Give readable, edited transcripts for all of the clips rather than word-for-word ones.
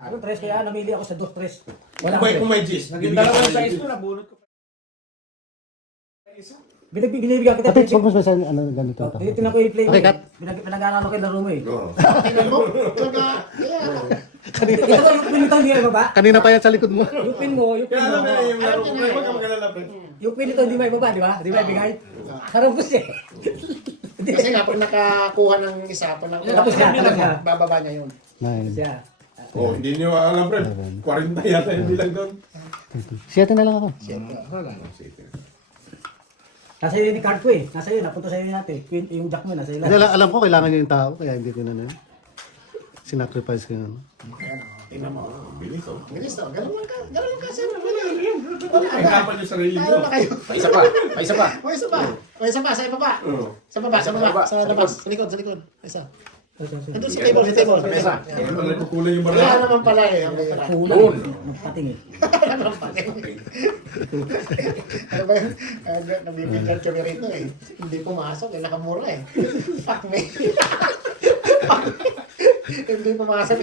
Ano, tres kaya namili ako sa 2-3. Kung may G's. Naging dalawang size ko, nabunot ko. Binibigyan kita. Kapit, huwag mo sa ano ganito. Tinitingnan ko yung play mo. Okay, cut. Pinag-aaral ko yung laro mo eh. Tingnan mo, talaga, Ito ko yung pin ito, hindi na baba. Kanina pa yan sa likod mo. Yung pin mo, yung pin Kaya alam mo. na yung laro ko. Huwag ka magalala, pre. Yung pin ito, hindi may baba, di ba? Di ba ibigay? Sarap ko siya. kasi nga pag nakakuha ng isa, pag Tapos na, tapos na. bababa niya yun. Nine. Siya. Oh, hindi nyo alam, pre. 40 yata yung bilang doon. Siyete na lang ako. Nasa iyo yung card ko eh. Nasa iyo, napunta sa iyo natin. Yung jack mo, nasa iyo Hindi, lang. alam ko kailangan niya yung tao, kaya hindi ko na sinacrifice ko yun. Ayan, tingnan mo. Bilis, oh. Bilis to, ganun lang ka, sir. Ay, kapan yung sarili Talo mo. na kayo. Isa pa, isa pa. O, isa pa. O, isa pa, sa ibaba. Oo. Sa baba, sa baba, sa labas. Sa likod, sa likod. Isa. Nandun sa table, sa table. Sa mesa. Ano pala nagkukulang yung Wala barang? naman pala eh. Ang bihira. Kulang. Magpating eh. Wala naman pala eh. Ano ba yun? Nabibigyan kami rito eh. Hindi pumasok eh. Nakamura eh. Fuck me. Hindi pumasok.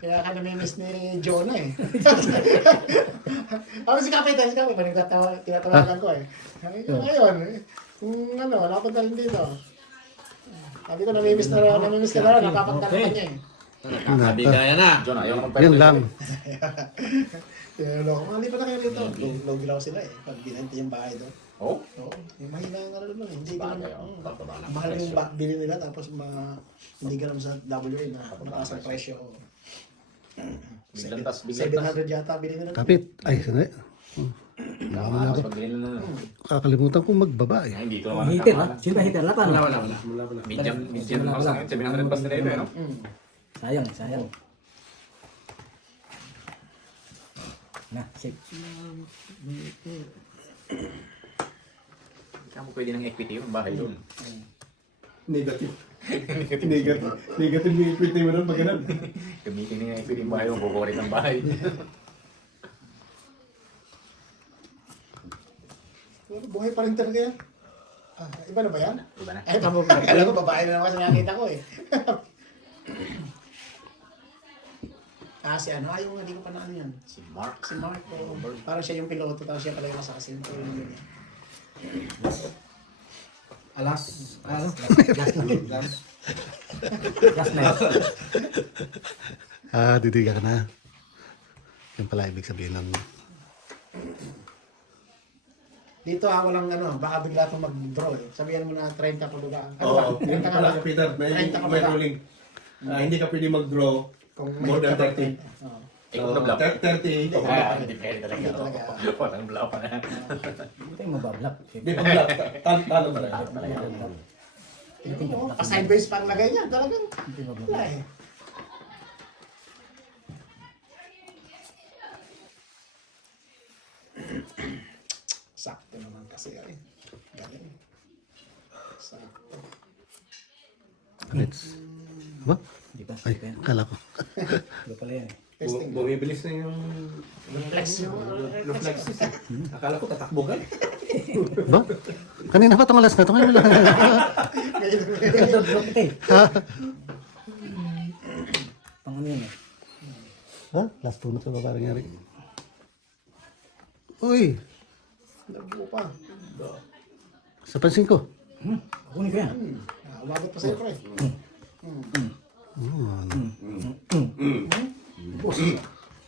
Kaya ka namimiss ni Jonah eh. Ako si Kapitan, tinatawagan ko eh. Ngayon, kung ano, napunta rin dito. Sabi ko, namimiss ka na, napapagdalaman niya eh. Nakabigaya na. John, ayaw naman Yun lang. Kaya loko, hindi pa na kayo rito. Logi raw sila eh. Pag binanti yung bahay doon. Oh? Oo, yung mahina nga rin naman eh. Hindi ka Bagay, naman. oh. Bababa ng Mahal yung presyo. bili nila tapos hindi ka naman sa WA na mataas ang presyo. Biglang tas, biglang tas. 700 yata bili nila. Kapit. Ay, sandali. Tama, tapos pag ganyan na. Kakalimutan kong magbaba eh. Ay, hindi ko naman Hitter nakakala. ha? Sino ba hitter? Lapan. Wala. Medium lang sa akin. 700 basta na ito, eh, no? Sayang, sayang. Na, sip. Hindi ka mo pwede ng equity yung bahay doon. Negative. Negative yung equity mo doon pag ganun. Gamitin niya yung equity yung bahay doon, kukurit ang bahay. Buhay pa rin talaga yan. Ah, iba na ba yan? Iba na. Ay, alam ko, babae na naman sa nakita ko eh. Si ano, ayaw nga, di ko pa na ano yan. Si Mark. Si Mark, parang siya yung piloto, tapos siya pala yung assassin. Alas. Ano? Last night. Didiga ka na. Yan pala ibig sabihin ng... Dito walang ano, baka bigla itong mag-draw eh. Sabihan mo na 30 pa ba? Oo, yun pala, Peter. May ruling. Hindi ka pwede mag-draw more than 30. Ikaw na block. 30. Hindi pwede talaga. Walang block pa na. Ito yung mabablak. Hindi pa block. Talo pa rin. Pa-sideways pa ang lagay niya. Talagang wala eh. Sakto naman kasi eh. Galing. Sakto. Let's... Ba? Di ba? Ay, kala ko. Ito pala yan. Testing. Bumibilis na yung Flex yung reflexes. Akala ko tatakbo ka. Ba? Kanina pa itong alas na ito. Ngayon lang. Ito, block ito eh. Pang ano yun eh. Ha? Last punot sa baba nangyari. Uy! Nagbuo pa. Sa pansin ko. Kunin ko yan. Umabot pa sa'yo, pre.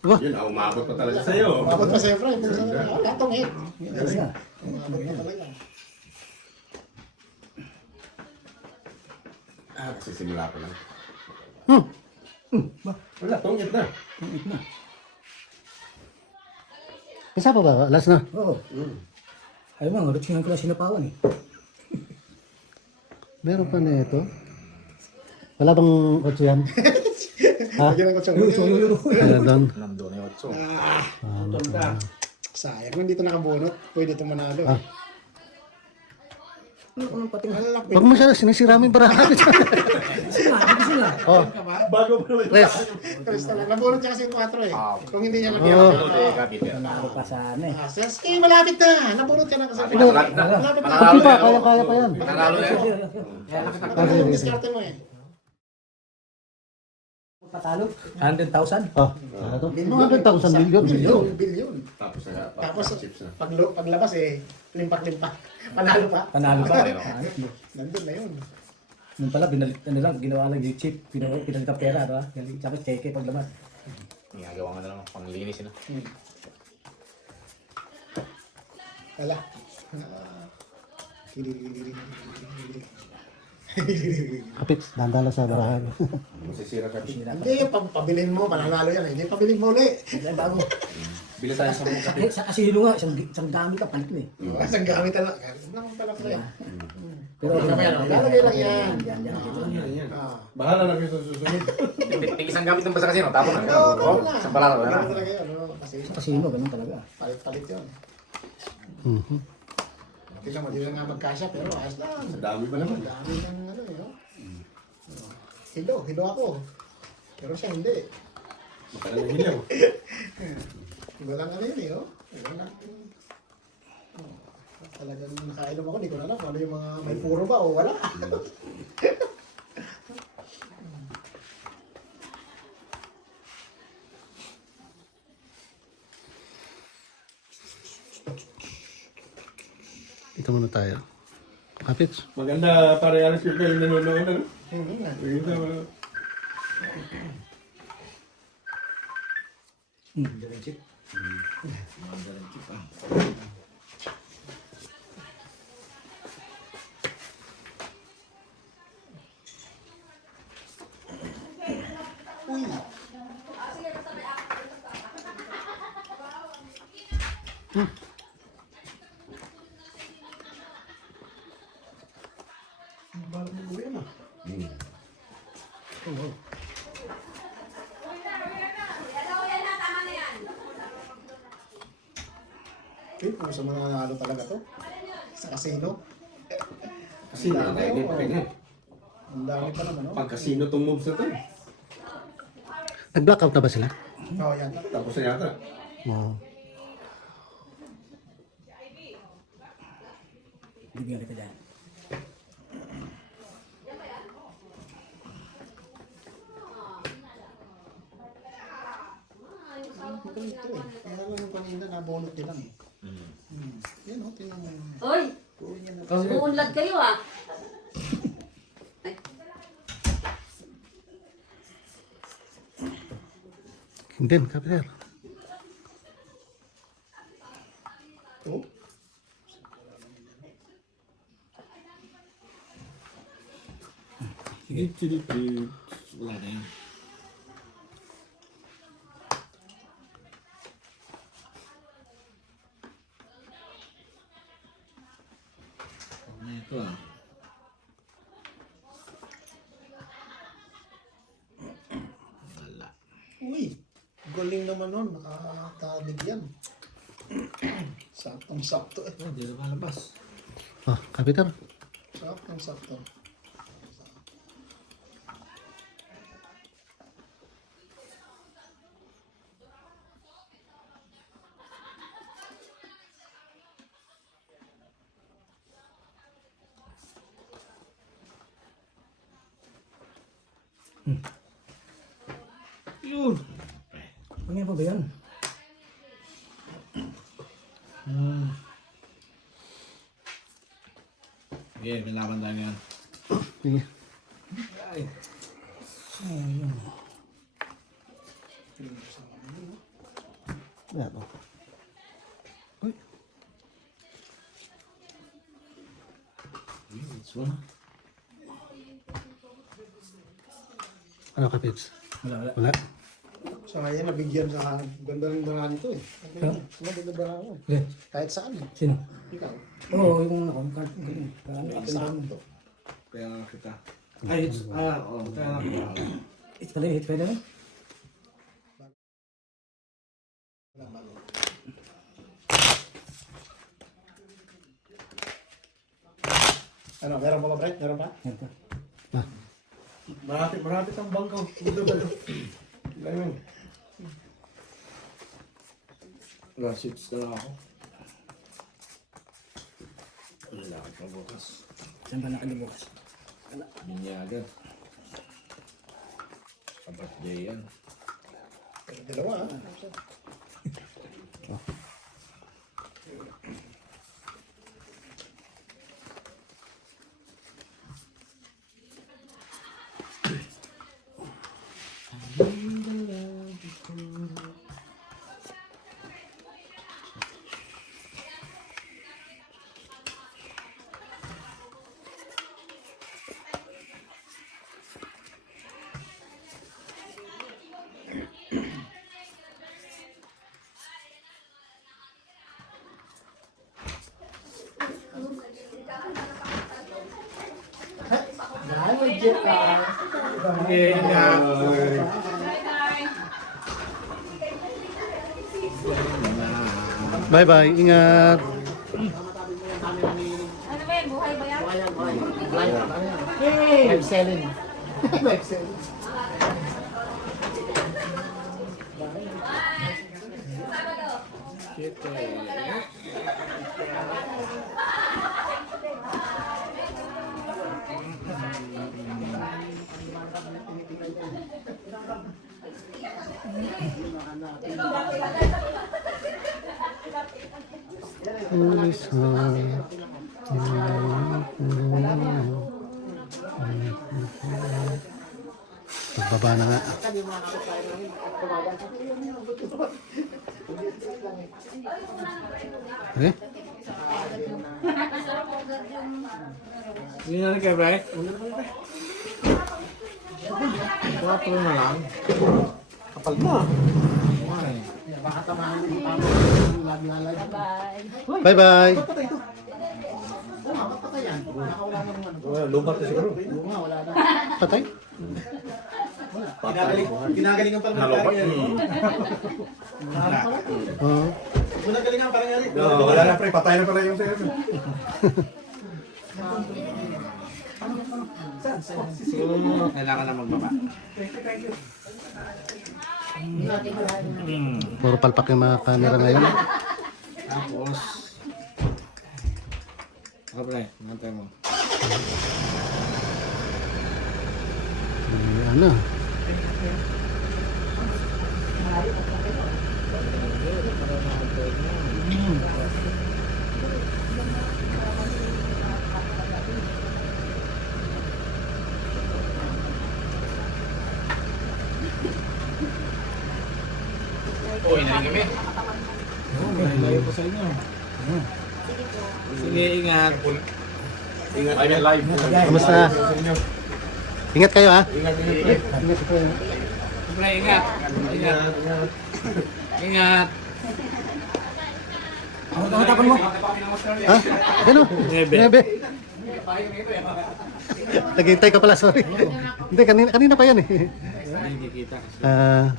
Ba? Yun, umabot pa talaga sa'yo. Umabot pa sa'yo, pre. Latong hit. Yes nga. Umabot pa talaga. Sisimula ko lang. Hmm. Wala, tungit na. Isa pa ba? Last na. Oo. Ay mga, rutsingan ko lang sinapawan eh. Meron pa na ito. Wala bang 8 yan? Ha? Lagyan ng kutsang. Meron doon. Nandun na yung 8. Sayang, kung dito nakabunot, pwede ito manalo. Ah. Ano pati nga? Malalaki. Huwag mo siya sinisira mo yung barahan. Gusto nga, gusto nga. Oh, Bago pa naman. Chris. Crystal lang. Nabunot niya kasi yung 4 eh. Kung hindi niya Oh. mag-iarap. Ako pa sana eh. Sige, malapit na. Nabunot ka na kasi. Malapit na. Malapit na. Hindi pa, kaya pa yan. Nanalo na yun. Ano yung diskarte mo eh? patalo. 100,000. Oh, ano to? Mga 100,000 million. Bilyon. Tapos Tapos, chips na. paglabas limpak-limpak. Panalo pa. Panalo pa. Nandun na yun. Nung pala, ginawa lang yung chip. Pinalit ang pera, diba? Tapos cheque paglabas. Ginagawa nga na lang panglinis na. Wala. Kapit, dandala sa barahan. Masisira ka. Hindi, pabilin mo, pananalo yan. Hindi, pabilin mo ulit. Yan bago. Bila tayo sa mga kapit. Sa kasino nga, isang gamit ka, palit mo eh. Isang gamit talaga. Naman pala ko yan. Pero lalagay lang yan. Yan. Ah. Bahala na kayo sa susunod. Tig isang gamit ng basa kasi, no? Tapos na. Oo, Isang palaro na. Ganun talaga yun. Kasi sa kasino, ganun talaga. palit-palit yun. Mhm. Tingnan mo, di na nga magkasya, pero ayos lang. Sa dami pa naman. Dami ng ano eh. oh. Hilo ako. Pero siya hindi. Makalang ng hilaw. Iba lang ano yun eh. Oh. Iba lang. Oh. Talagang nakainom ako, di ko na alam kung ano yung mga may puro ba o wala. Dito muna tayo. Kapit. Maganda para yan yung kayo nanonood. Ano? Hindi nga. Maganda ba? Chip. Uy. Ang balang ng buhay na. Eh, kung sa mananalo talaga to. Sa casino. Kasi nakakainit pa rin. Ang dami pa naman, no? Pag casino tong moves na to. Nag-blackout na ba sila? Oo, yan. Tapos na yata. Oo. Bibigyan kita dyan. Magaling to eh. Kaya lang yung kanina nabunot din lang eh. Yan o, tingnan mo yun. Hoy, Puro niya na. umuunlad kayo ah. Ay, Hindi, kapit. Oh, Wala na yun. Ito ah. uy. Galing naman nun. Nakatalig yan. Saktong-sakto eh. Hindi na malabas. Oh, kapit. Saktong-sakto. Yun. Ano pa ba yan? Okay, may laban tayo ngayon. Sige. Yan, oh. Uy, ano kapit? Wala. Wala. So ngayon nabigyan sa ganda rin ba nito eh. Maganda ba ako? Okay. Kahit saan eh. Sino? Ikaw. Oo, yung card. Ganun. Parang Sakto. Kaya nga kita. Ay, kaya nga kita. It's pala, it's pala. Ano, meron pa ba, Brett? Meron pa? Yan pa. Marapit ang bangkaw. Dito ba? Ganun. Last shifts na lang ako. Wala ka bukas. Saan ba nakalibukas? Binyaga. Birthday yan. Dalawa ah. Bye-bye. Ingat. Ano ba yan? Buhay ba yan? Live selling. Live selling. Pulis heart. Pagbaba na nga. Eh? Hindi na rin kayo, Bray? 4 na lang. Kapal mo. Baka tamahan yung lag-lalag. Bye-bye. Patay yan. Nakawala na naman. Lumpat na siguro. Bunga, wala na. Patay? Kinagalingan pa naman Nalobat. tayo. Oo. Kinagalingan parang yan. Wala na pre, patay na pala yung sa'yo. Kailangan na magbaba. Puro palpak yung mga camera ngayon. Tapos. Ako, Bray. Mantay mo. Ano? Uy, narin kami. Layo po sa inyo. Sige, ingat. Ingat. Ay, live. Kamusta? Ingat kayo ha. Ingat, pre. Bray, ingat. Ingat. Ingat. Ang tapon mo. Ha? Ano? Nebe. Nebe. Naghihintay ka pala, sorry. Hindi, kanina pa yan eh. Hindi kita. Ah,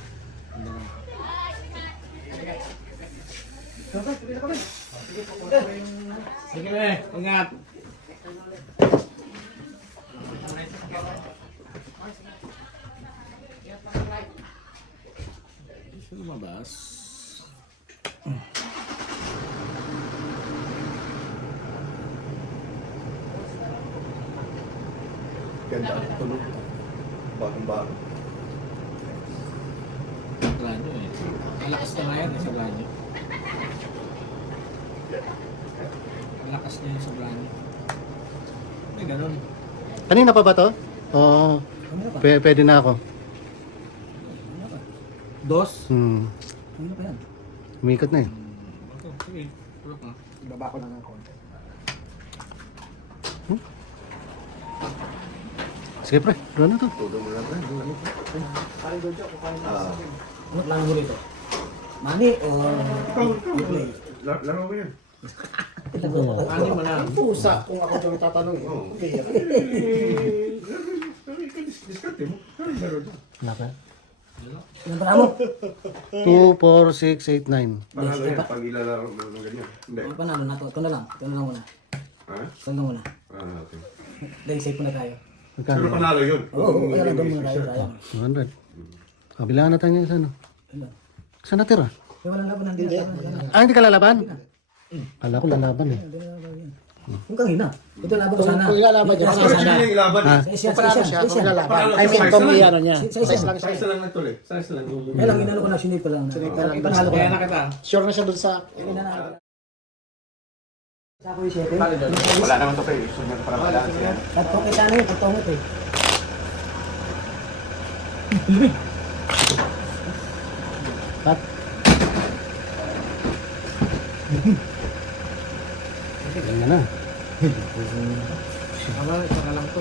Sige, Bray. Ingat. Lumabas. Ganda. Tunog. Bagong-bago. Radyo eh. Malakas na nga yan sa radyo. Malakas niya yung sa radyo. May ganun. kanina pa ba to? Oo. Pwede na ako. Dos? Ano pa yan? Umikot na eh. Okay, sige. Tulog na. Ibaba ko lang ng konti. Sige pre, doon na to. Todo mo na pre. Parang doon siya, kukain na sa akin. Ano plano mo rito? Money or play? Laro mo yan. Ano mo na? Pusa, kung ako doon tatanong. Okay. Discarte mo. Laro dyan. Wala pa. Ilan pa mo? 2, 4, 6, 8, 9. Pag ano yan, pag ilalaro mo ng ganyan. Hindi. Ano pa na to? Ito na lang. Ito na lang muna. Ha? Ito na muna. Okay. Dahil safe muna tayo. Pero Magkano? panalo yun. Oo, kaya lang doon muna tayo. Tayo. 200. Kabilangan na tayo ngayon sa ano. Ano? Saan natira? Eh, walang laban ng dito. Ah, hindi ka lalaban? Kala ko lalaban eh. Yung kanina. Ito laban ko sana. Kung ilalaban niya, Sa Pero sana. siya yung ilaban. Ah. Sa Asian, Kung panalo siya, kung Asian. ilalaban. Panalo I mean, siya. kung i-ano niya. Sa Size isa. lang siya. Size lang nagtuloy. Size lang. Kaya lang, inano ko na, sinip pa lang. Sinip pa lang. Panalo ko Kaya na. na kita. Sure na siya dun sa... Sa ako yung 7. Wala naman to kayo. Sunod para malaan siya. Pagtong isa na yun, pagtongot eh. Pat. Ganyan na. Tama, isa ka lang to.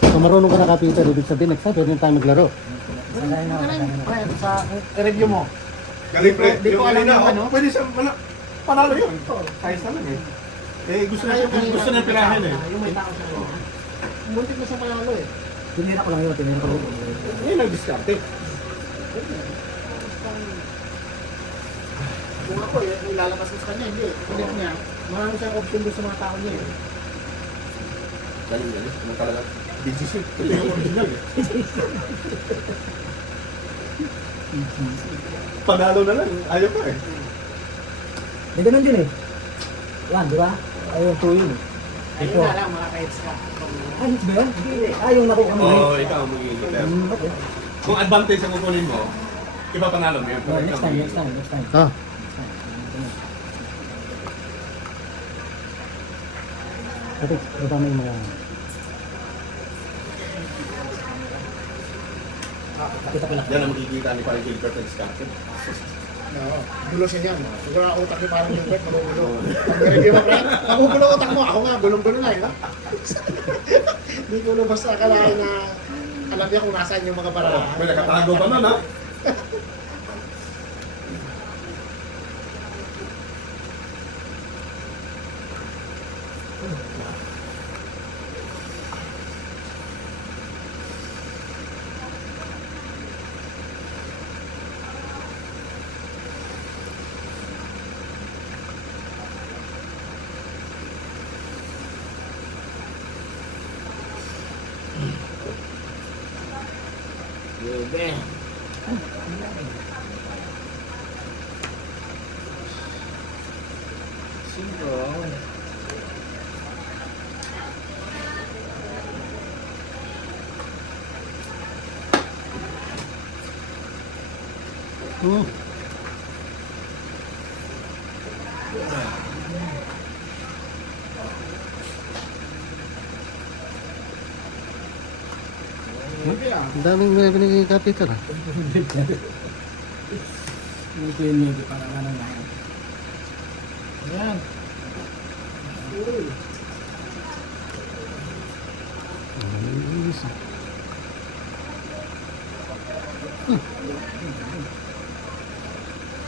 Kung marunong ka na Peter, ibig sabihin next time, pwede na tayo maglaro. Sa review mo. Kalipre. Di ko alam yung ano. Pwede siya panalo yun. Size na lang eh. Eh gusto niya pirahin eh. Yung may tao siya. Muntik na siya panalo eh. Tinira ko lang yun, tinira ko lang. Ngayon nag-discarte. Kung ako eh, kung ilalabas ko sa kanya, hindi. Hindi niya. Marami siyang option doon sa mga tao niya eh. Galing. Ano talaga? Busy siya. Ito yung original eh. Panalo na lang. Ayaw pa eh. May ganun din eh. Yan, di ba? Ayun, 2 yun eh. Ayun na lang, makaka-hits ka. Ay, hits ba yun? Hindi. Yung nakuha mo. Oo, ikaw ang magiging leader. Okay. Kung advantage ang kukunin mo, iba panalo mo yun. Oh, next time. Ah. Ito, ito may mga... Kita ko lang. Yan ang makikita ni Paring Gilbert ng discarte. Oo. Gulo siya niyan. Siguro ang utak ni parang yung bet, magugulo. Pag nireview mo, pre, magugulo utak mo. Ako nga, gulong-gulo na, eh. Hindi ko na basta akalain na alam niya kung nasaan yung mga barahan. May nakatago pa nun ha. Bebe. Sino? Hmm. Ang daming may binigay kay Peter. Ah. Ito yun yung parang ano na yan. Ayan.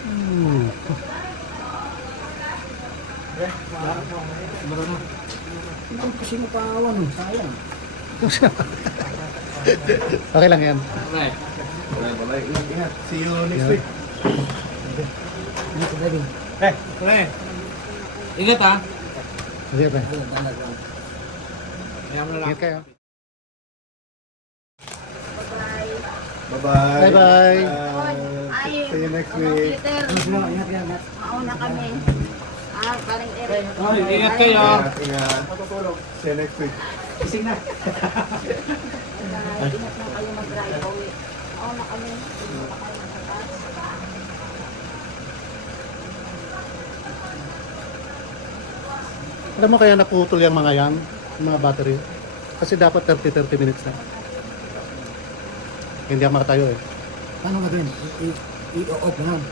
Hmm. Ito kasi mapawan. Sayang. Okay lang yan. Alright. Wala. Ingat. See you next week. Ano ko ba din? Pre. Ingat ha. Sige pa. Kaya mo na lang. Ingat kayo. Bye-bye. Bye-bye. Ay, See you next week. Peter, Ingat. mauna kami. Parang Eric. Ay, ingat kayo. Ingat. See you next week. Kising na. Ingat na kayo mag-drive. Mauna kami. Alam mo kaya naputol yung mga yan, yung mga battery. Kasi dapat 30 minutes na. Hindi ako makatayo eh. Paano nga din? I-off na lang.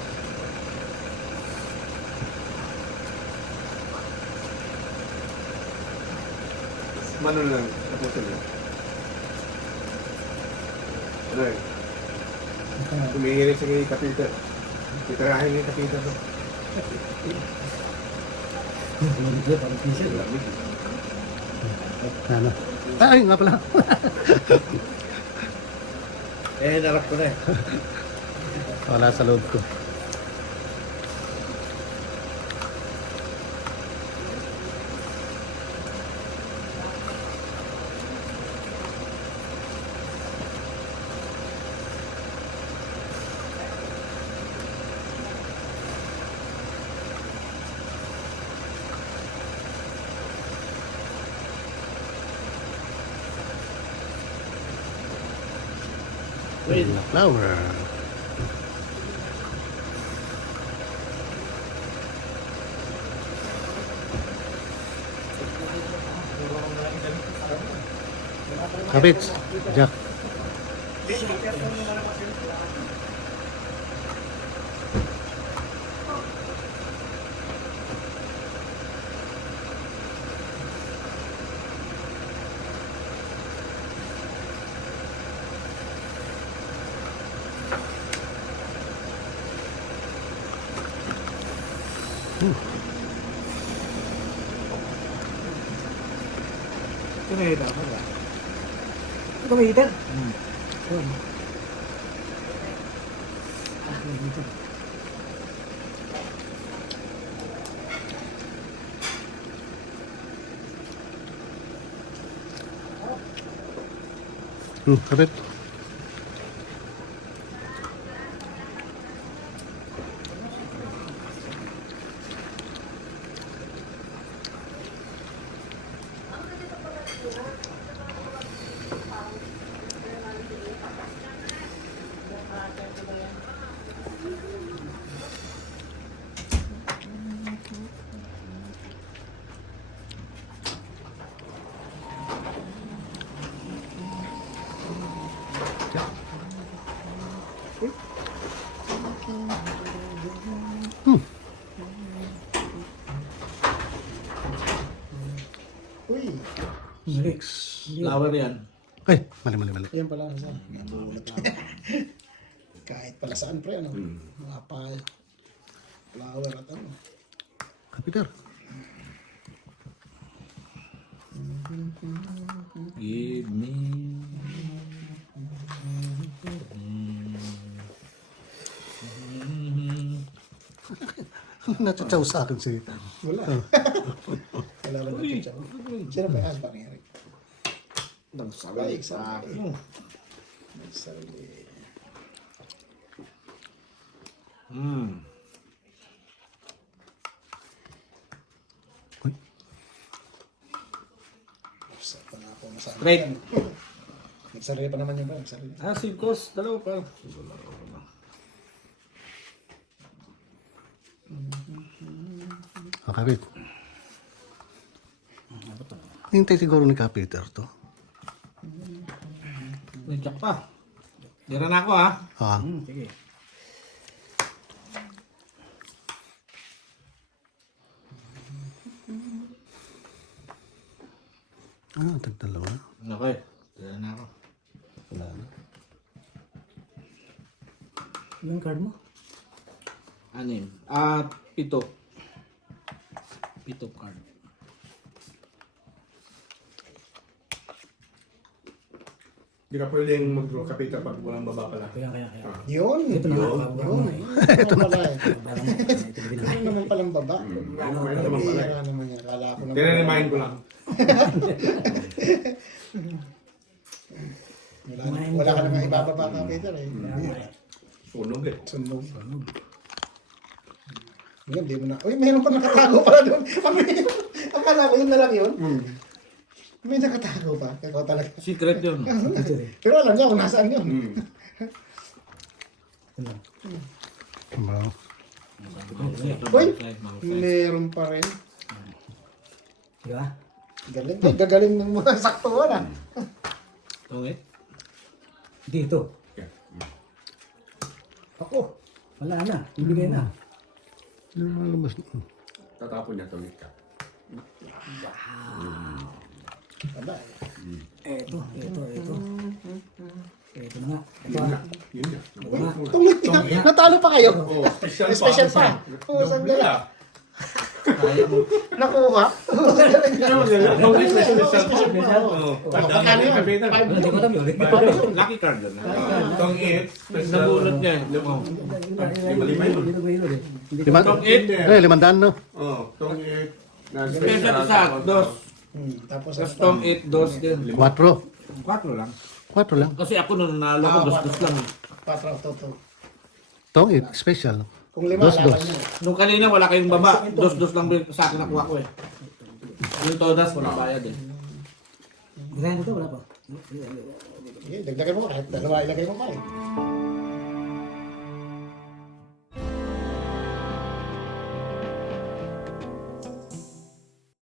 Mano lang. Naputol lang. Ano eh? Tuminginig sa kay Kapita. Kitarahin ni Kapita to. Ano? Ay, nga pala. Narap ko na eh. Wala sa loob ko. Flower. Kabits, Jack. Ito na ito. Ito may heater. Kabit. Uy, Flower yan. Ay, mali. yan pala. Nabulat lang. Kahit pala saan pre, ano? Mga pal. Flower at ano. Kapiter. Give me. Natsaw sa akin si... Wala. Wala lang ito. Sino ba yan? Parang Eric. Ay, sa akin. Nagsabi. Sa pa na ako nasaan. Straight. Nagsarili pa naman yun ba? Nagsarili. Ah, singkos. Dalawa pa. Kabit. Hintay siguro ni Kapiter to. May jack pa. Dira na ako ha. Ah, Sige. tagdalawa. Okay. Dira na ako. Wala na. Yung card mo? Anim. Pito. Pito card. Hindi ka pwedeng mag-draw kapita pag walang baba pala. Kaya. Yun. Ito na nga. Yun. Ito na pala. Ito na Ano naman palang baba? Mayroon naman pala. Bihira naman yan. Kala ko naman. Tine-remind ko lang. Wala ka naman ibababa ka, Peter eh. Sunog eh. Sunog. Ngayon, di mo na. Uy, mayroon pa nakatago pala doon. Akala ko yun na lang yun. May nakatago pa. Ikaw talaga. Secret yun. Pero alam niya kung nasaan yun. Wow. Uy, meron pa rin. Di ba? Galing. Ay, gagaling ng mga saktuan ah. Tungit. Dito. Ako. Wala na. Ibigay na. Lumabas. Tatapon niya tumit ka. Aba, Ito na. Ito Yun na. na. Yun na. tungit na. Natalo pa kayo. Oh, Special pa. Oo, sandala. Nakuha. Magkano yun? Hindi ko alam yun. Lucky card yun. Tong 8. Nabulot niya. Oh. Lima yun. Tong 8. 500 no? Oh, tong 8. Special isa. Dos. Tapos Tapos tong 8. Dos din. 4. 4 lang. 4 lang. Kasi ako nung nanalo ko, dos lang. 4 toto. Tong 8, special. Kung 5, Dos. alaman niya. Nung kanina wala kayong baba. Dos lang sa akin nakuha ko eh. Yung todas, wala bayad eh. Ginahin ko to, wala pa. Sige, dagdagan mo kahit dalawa ilagay mo pa eh.